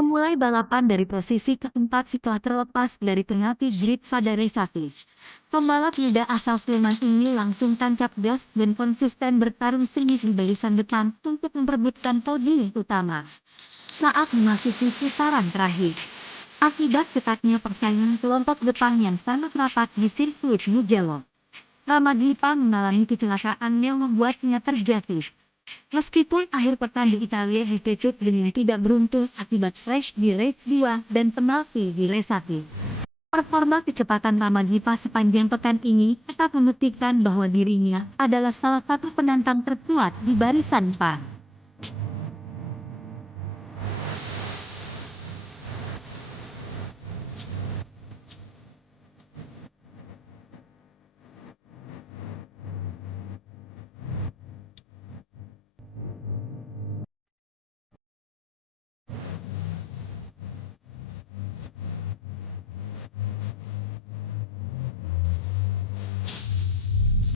memulai balapan dari posisi keempat setelah terlepas dari penalti grid Fadarisati. Pembalap muda asal Sleman ini langsung tancap gas dan konsisten bertarung sengit di barisan depan untuk memperebutkan podium utama. Saat memasuki putaran terakhir, akibat ketatnya persaingan kelompok depan yang sangat rapat di sirkuit Mugello, Ramadhipa mengalami kecelakaan yang membuatnya terjatuh. Meskipun akhir pekan di Italia ditutup dengan tidak beruntung akibat crash di race 2 dan penalti di race 1, performa kecepatan Ramadhipa sepanjang pekan ini tetap membuktikan bahwa dirinya adalah salah satu penantang terkuat di barisan depan.